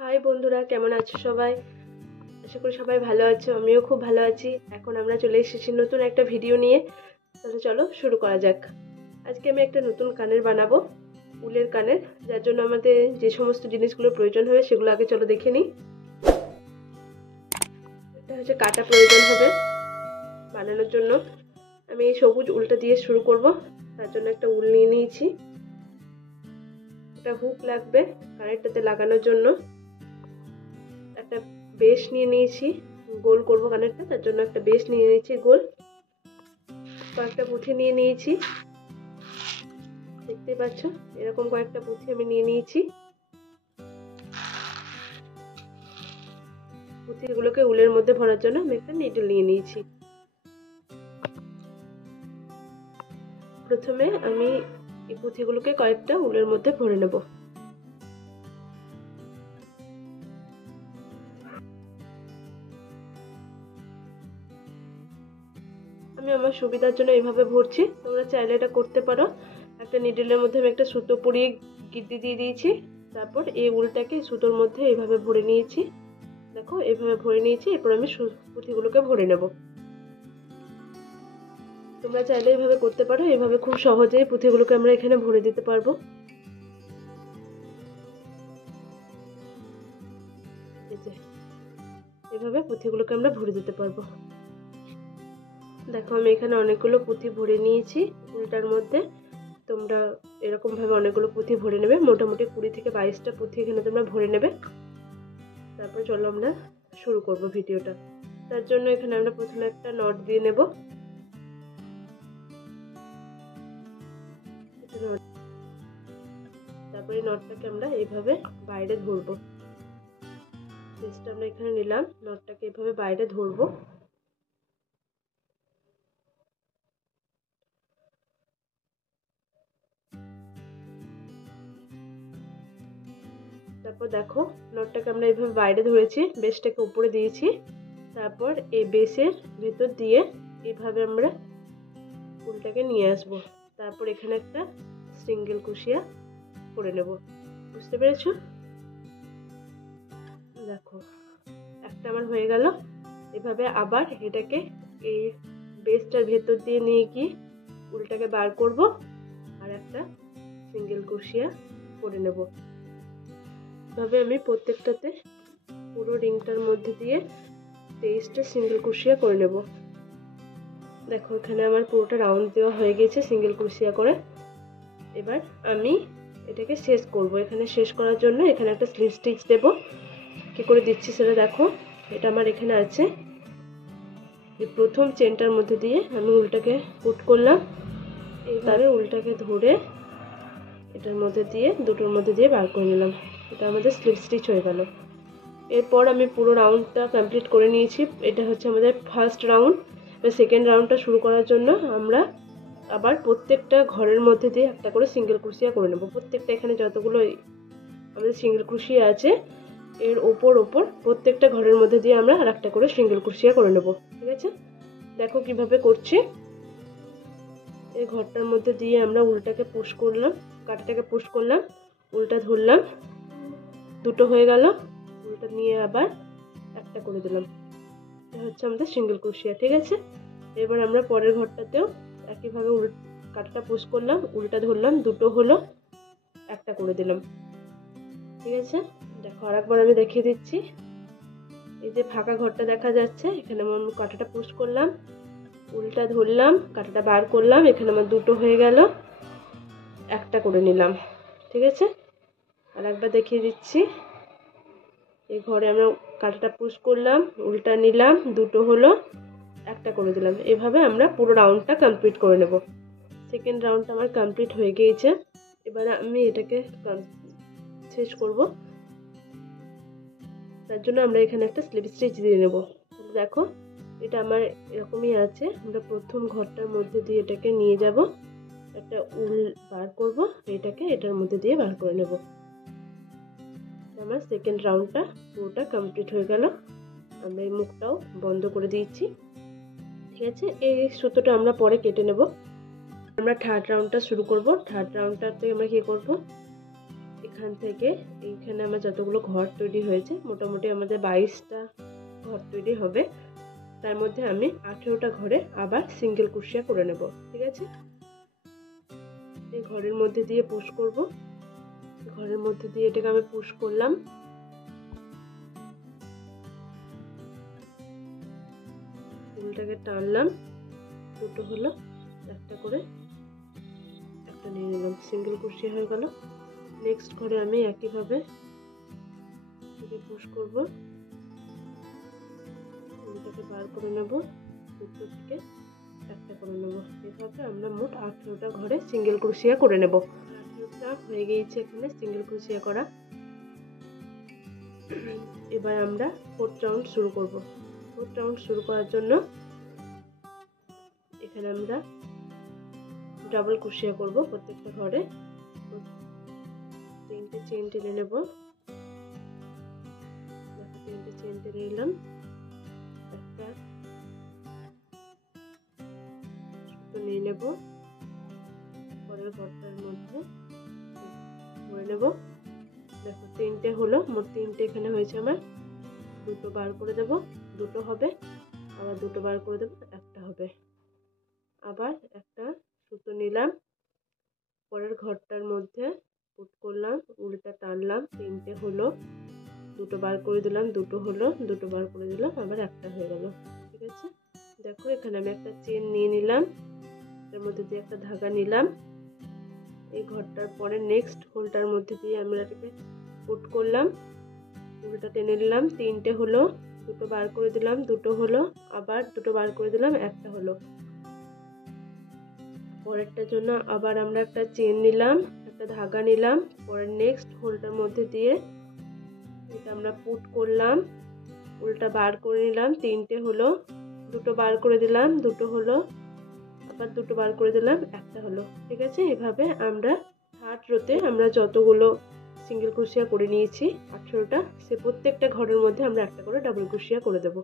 High বন্ধুরা, কেমন আছো সবাই? আশা করি সবাই ভালো আছো। আমিও খুব ভালো আছি। এখন আমরা চলে এসেছি নতুন একটা ভিডিও নিয়ে। তাহলে চলো শুরু করা যাক। আজকে আমি একটা নতুন কানের বানাবো, উলের কানের। যার জন্য আমাদের যে সমস্ত জিনিসগুলো প্রয়োজন হবে সেগুলো আগে চলো দেখে নিই। এটা হচ্ছে কাটা প্রয়োজন হবে বানানোর জন্য। আমি এই সবুজ উলটা দিয়ে শুরু করব। তার জন্য একটা উল নিয়ে নিয়েছি। একটা হুক লাগবে কানেরটাতে লাগানোর জন্য। একটা বেশ নিয়ে নিয়েছি, গোল করবো কানেরটা, তার জন্য একটা বেশ নিয়ে নিয়েছি গোল। কয়েকটা পুঁথি নিয়ে নিয়েছি, দেখতে পাচ্ছ এরকম কয়েকটা পুঁথি আমি নিয়ে নিয়েছি। পুঁথিগুলোকে উলের মধ্যে ভরার জন্য আমি একটা নিডল নিয়ে নিয়েছি। প্রথমে আমি এই পুঁথিগুলোকে কয়েকটা উলের মধ্যে ভরে নেব। আমি আমার সুবিধার জন্য এইভাবে ভরছি, তোমরা চাইলে এটা করতে পারো। একটা নিডলের মধ্যে আমি একটা সুতো পরিয়ে গিঁটি দিয়ে দিয়েছি। তারপর এই উলটাকে সুতোর মধ্যে এইভাবে ভরে নিয়েছি। দেখো এইভাবে ভরে নিয়েছি। এরপর আমি পুঁথিগুলোকে ভরে নেব। তোমরা চাইলে এইভাবে করতে পারো। এইভাবে খুব সহজেই পুঁথিগুলোকে আমরা এখানে ভরে দিতে পারবো। এভাবে পুঁথিগুলোকে আমরা ভরে দিতে পারবো। দেখো আমি এখানে অনেকগুলো পুঁথি ভরে নিয়েছি উলটার মধ্যে। তোমরা এরকম ভাবে অনেকগুলো পুঁথি ভরে নেবে, মোটামুটি 20 থেকে 22টা পুঁথি এখানে তোমরা ভরে নেবে। তারপর চলো আমরা শুরু করব ভিডিওটা। তার জন্য এখানে আমরা প্রথমে একটা নট দিয়ে নেব। তারপরে নটটাকে আমরা এইভাবে বাইরে ধরবো। পেস্টটা আমরা এখানে নিলাম, নটটাকে এইভাবে বাইরে ধরবো। তারপর দেখো নটটাকে আমরা এইভাবে বাইরে ধরেছি, বেসটাকে উপরে দিয়েছি। তারপর এই বেসের ভেতর দিয়ে এইভাবে আমরা উলটাকে নিয়ে আসব। তারপর এখানে একটা সিঙ্গেল কুশিয়া করে নেব। বুঝতে পেরেছো? দেখো একটা আমার হয়ে গেল। এভাবে আবার এটাকে এই বেসটার ভেতর দিয়ে নিয়ে গিয়ে উলটাকে বার করব আর একটা সিঙ্গেল কুশিয়া করে নেব। এভাবে আমি প্রত্যেকটাতে পুরো রিংটার মধ্যে দিয়ে 23টা সিঙ্গেল কুশিয়া করে নেব। দেখো এখানে আমার পুরোটা রাউন্ড দেওয়া হয়ে গেছে সিঙ্গেল কুশিয়া করে। এবার আমি এটাকে শেষ করব। এখানে শেষ করার জন্য এখানে একটা স্লিপ স্টিচ দেব। কি করে দিচ্ছি সেটা দেখো। এটা আমার এখানে আছে। এই প্রথম চেনটার মধ্যে দিয়ে আমি উলটাকে পুট করলাম। এইভাবে উলটাকে ধরে এটার মধ্যে দিয়ে দুটোর মধ্যে দিয়ে বার করে নিলাম। এটা আমাদের স্লিপ স্টিচ হয়ে গেল। এরপর আমি পুরো রাউন্ডটা কমপ্লিট করে নিয়েছি। এটা হচ্ছে আমাদের ফার্স্ট রাউন্ড। সেকেন্ড রাউন্ডটা শুরু করার জন্য আমরা আবার প্রত্যেকটা ঘরের মধ্যে দিয়ে একটা করে সিঙ্গেল কুশিয়া করে নেব। প্রত্যেকটা এখানে যতগুলো আমাদের সিঙ্গেল কুশিয়া আছে এর ওপর প্রত্যেকটা ঘরের মধ্যে দিয়ে আমরা আর একটা করে সিঙ্গেল কুশিয়া করে নেব। ঠিক আছে, দেখো কিভাবে করছি। এই ঘরটার মধ্যে দিয়ে আমরা উলটাকে পুশ করলাম, কাটাটাকে পুশ করলাম, উলটা ধরলাম, দুটো হয়ে গেল। উলটা নিয়ে আবার একটা করে দিলাম। এটা হচ্ছে আমাদের সিঙ্গেল কুশিয়া। ঠিক আছে, এবার আমরা পরের ঘরটাতেও একইভাবে কাটাটা পুশ করলাম, উলটা ধরলাম, দুটো হলো, একটা করে দিলাম। ঠিক আছে, দেখো আরেকবার আমি দেখিয়ে দিচ্ছি। এই যে ফাঁকা ঘরটা দেখা যাচ্ছে, এখানে আমি কাটাটা পুশ করলাম, উলটা ধরলাম, কাটাটা বার করলাম, এখানে আমার দুটো হয়ে গেল, একটা করে নিলাম। ঠিক আছে, আর একবার দেখিয়ে দিচ্ছি। এই ঘরে আমরা কাটাটা পুশ করলাম, উলটা নিলাম, দুটো হলো, একটা করে দিলাম। এভাবে আমরা পুরো রাউন্ডটা কমপ্লিট করে নেব। সেকেন্ড রাউন্ডটা আমার কমপ্লিট হয়ে গিয়েছে। এবারে আমি এটাকে শেষ করব। তার জন্য আমরা এখানে একটা স্লিপ স্টিচ দিয়ে নেব। দেখো এটা আমার এরকমই আছে। আমরা প্রথম ঘরটার মধ্যে দিয়ে এটাকে নিয়ে যাব, একটা উল বার করব, এটাকে এটার মধ্যে দিয়ে বার করে নেব। আমার সেকেন্ড রাউন্ডটা পুরোটা কমপ্লিট হয়ে গেল। আমরা এই মুখটাও বন্ধ করে দিয়েছি। ঠিক আছে, এই সুতোটা আমরা পরে কেটে নেব। আমরা থার্ড রাউন্ডটা শুরু করব। থার্ড রাউন্ডটাতে আমরা কি করব, এই এখান থেকে এইখানে আমার যতগুলো ঘর তৈরি হয়েছে মোটামুটি আমাদের 22টা ঘর তৈরি হবে। তার মধ্যে আমি 18টা ঘরে আবার সিঙ্গেল ক্রোশিয়া করে নেব। ঠিক আছে, এই ঘরের মধ্যে দিয়ে পুশ করব। ঘরের মধ্যে দিয়ে এটাকে আমি পুশ করলাম। উলটাকে টানলাম, দুটো হলো, একটা করে একটা নিয়ে নিলাম, সিঙ্গেল ক্রোশিয়া হয়ে গেল। নেক্সট ঘরে আমি একইভাবে পুশ করব, উলটাকে বার করে নেব, দুটো থেকে একটা করে নেব। এভাবে আমরা মোট 18টা ঘরে সিঙ্গেল ক্রোশিয়া করে নেব। 18টা হয়ে গিয়েছে এখানে সিঙ্গেল ক্রোশিয়া করা। এবার আমরা 4th রাউন্ড শুরু করব। 4th রাউন্ড শুরু করার জন্য এখানে আমরা ডাবল ক্রোশিয়া করব প্রত্যেকটা ঘরে। 3টে চেইন টেনে নেব, 3টে চেইন টেনে নিলাম, একটা সুতো নিয়ে নেব, পরের ঘরটার মধ্যে ধরে নেব। দেখো 3টে হলো, মোট 3টে এখানে হয়েছে আমার। দুটো বার করে দেব, দুটো হবে, আবার দুটো বার করে দেব, একটা হবে। আবার একটা সুতো নিলাম, পরের ঘরটার মধ্যে পুট করলাম, উল্টা টানলাম, 3টে হলো, দুটো বার করে দিলাম, দুটো হলো, দুটো বার করে দিলাম, আবার একটা হয়ে গেল। ঠিক আছে, দেখো এখানে আমি একটা চেন নিয়ে নিলাম, এর মধ্যে দিয়ে একটা ধাগা নিলাম, এই ঘরটার পরে নেক্সট হোলটার মধ্যে দিয়ে আমরা এটাকে পুট করলাম, উল্টা টেনে নিলাম, 3টে হলো, দুটো বার করে দিলাম, দুটো হলো, আবার দুটো বার করে দিলাম, একটা হলো। পরেরটার জন্য আবার আমরা একটা চেন নিলাম, একটা ধাগা নিলাম, পরের নেক্সট হোলটার মধ্যে দিয়ে এটা আমরা পুট করলাম, উল্টা বার করে নিলাম, 3টে হলো, দুটো বার করে দিলাম, দুটো হলো, আবার দুটো বার করে দিলাম, একটা হলো। ঠিক আছে, এভাবে আমরা 3rd রোতে আমরা যতগুলো সিঙ্গেল ক্রোশিয়া করে নিয়েছি 18টা, সে প্রত্যেকটা ঘরের মধ্যে আমরা একটা করে ডাবল ক্রোশিয়া করে দেব।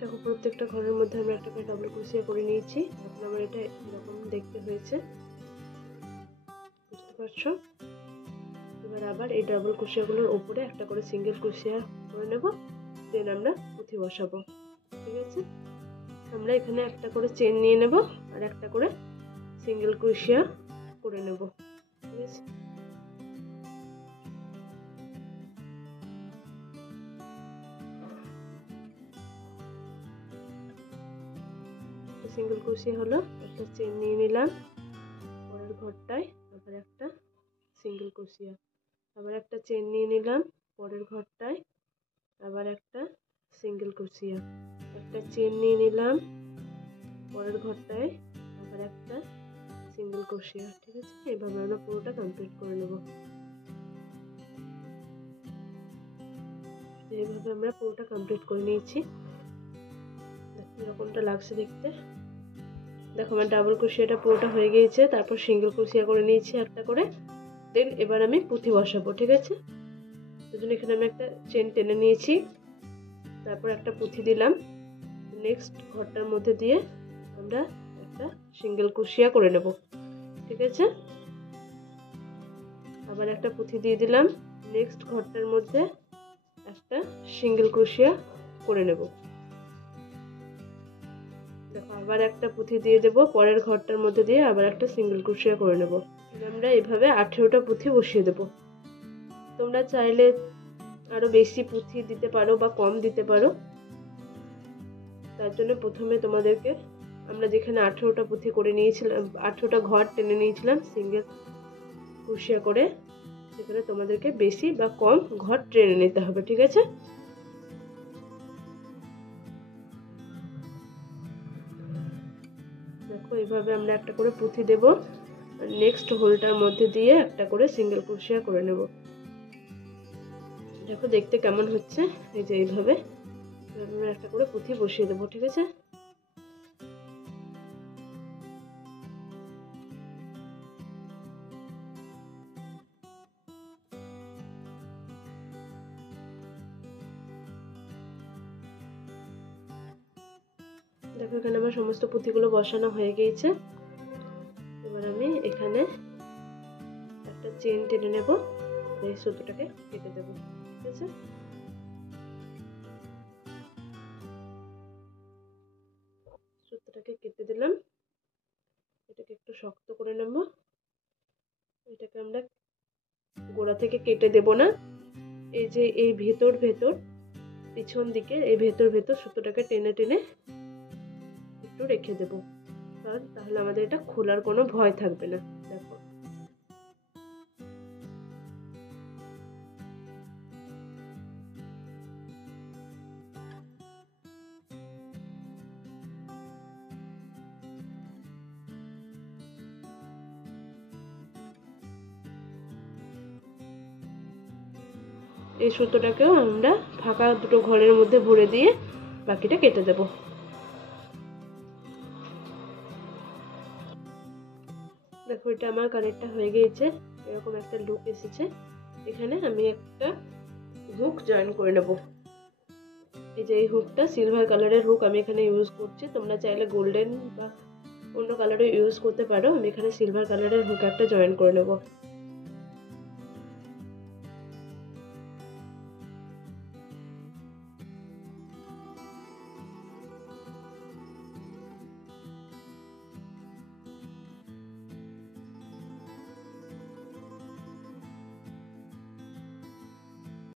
দেখো প্রত্যেকটা ঘরের মধ্যে আমরা একটা করে ডাবল ক্রোশিয়া করে নিয়েছি। এখন আমার এটা এরকম দেখতে হয়েছে, বুঝতে পারছো? এবার আবার এই ডাবল ক্রোশিয়াগুলোর উপরে একটা করে সিঙ্গেল ক্রোশিয়া করে নেব, দেন আমরা পুঁথি বসাবো। ঠিক আছে, আমরা এখানে একটা করে চেন নিয়ে নেব আর একটা করে সিঙ্গেল ক্রোশিয়া করে নেব। ঠিক আছে, সিঙ্গেল ক্রোশিয়া হলো, একটা চেন নিয়ে নিলাম, পরের ঘরটায় আবার একটা সিঙ্গেল ক্রোশিয়া, আবার একটা চেন নিয়ে নিলাম, পরের ঘরটায় আবার একটা সিঙ্গেল ক্রোশিয়া, একটা চেন নিয়ে নিলাম, পরের ঘরটায় আবার একটা সিঙ্গেল ক্রোশিয়া। ঠিক আছে, এভাবে আমরা পুরোটা কমপ্লিট করে নেব। এইভাবে আমরা পুরোটা কমপ্লিট করে নিয়েছি। এরকমটা লাগছে দেখতে। দেখো আমার ডাবল ক্রোশিয়াটা পুরোটা হয়ে গিয়েছে, তারপর সিঙ্গেল ক্রোশিয়া করে নিয়েছি একটা করে, দেন এবার আমি পুঁথি বসাবো। ঠিক আছে, সেজন্য এখানে আমি একটা চেন টেনে নিয়েছি, তারপর একটা পুঁথি দিলাম, নেক্সট ঘরটার মধ্যে দিয়ে আমরা একটা সিঙ্গেল ক্রোশিয়া করে নেব। ঠিক আছে, আবার একটা পুঁথি দিয়ে দিলাম, নেক্সট ঘরটার মধ্যে একটা সিঙ্গেল ক্রোশিয়া করে নেব। দেখো আবার একটা পুঁথি দিয়ে দেব, পরের ঘরটার মধ্যে দিয়ে আবার একটা সিঙ্গেল ক্রোশিয়া করে নেব। আমরা এইভাবে 18টা পুঁথি বসিয়ে দেব। তোমরা চাইলে আরো বেশি পুঁথি দিতে পারো বা কম দিতে পারো। তার জন্য প্রথমে তোমাদেরকে আমরা যেখানে 18টা পুঁথি করে নিয়েছিলাম, 18টা ঘর টেনে নিয়েছিলাম সিঙ্গেল ক্রোশিয়া করে, সেখানে তোমাদেরকে বেশি বা কম ঘর টেনে নিতে হবে। ঠিক আছে, দেখো এভাবে আমরা একটা করে পুঁথি দেব আর নেক্সট হোলটার মধ্যে দিয়ে একটা করে সিঙ্গেল ক্রোশিয়া করে নেব। দেখো দেখতে কেমন হচ্ছে, এই যে এইভাবে আমরা একটা করে পুঁথি বসিয়ে দেবো। ঠিক আছে, দেখো এখানে আমার সমস্ত পুঁথিগুলো বসানো হয়ে গিয়েছে। এবার আমি এখানে একটা চেন টেনে নেব, এই সুতোটাকে কেটে দেবো। ঠিক আছে, সুতোটাকে কেটে দিলাম। এটাকে একটু শক্ত করে নেব। এটাকে আমরা গোড়া থেকে কেটে দেব না, এই যে এই ভেতর পিছন দিকে এই ভেতর সুতোটাকে টেনে টেনে একটু রেখে দেব, কারণ তাহলে আমাদের এটা খোলার কোনো ভয় থাকবে না। দেখো এই সুতোটাকেও আমরা ফাঁকা দুটো ঘরের মধ্যে ভরে দিয়ে বাকিটা কেটে দেব। দেখো এটা আমার কানেরটা হয়ে গিয়েছে, এরকম একটা লুক এসেছে। এখানে আমি একটা হুক জয়েন করে নেব। এই যে এই হুকটা সিলভার কালারের হুক আমি এখানে ইউজ করছি, তোমরা চাইলে গোল্ডেন বা অন্য কালারও ইউজ করতে পারো। আমি এখানে সিলভার কালারের হুক একটা জয়েন করে নেব।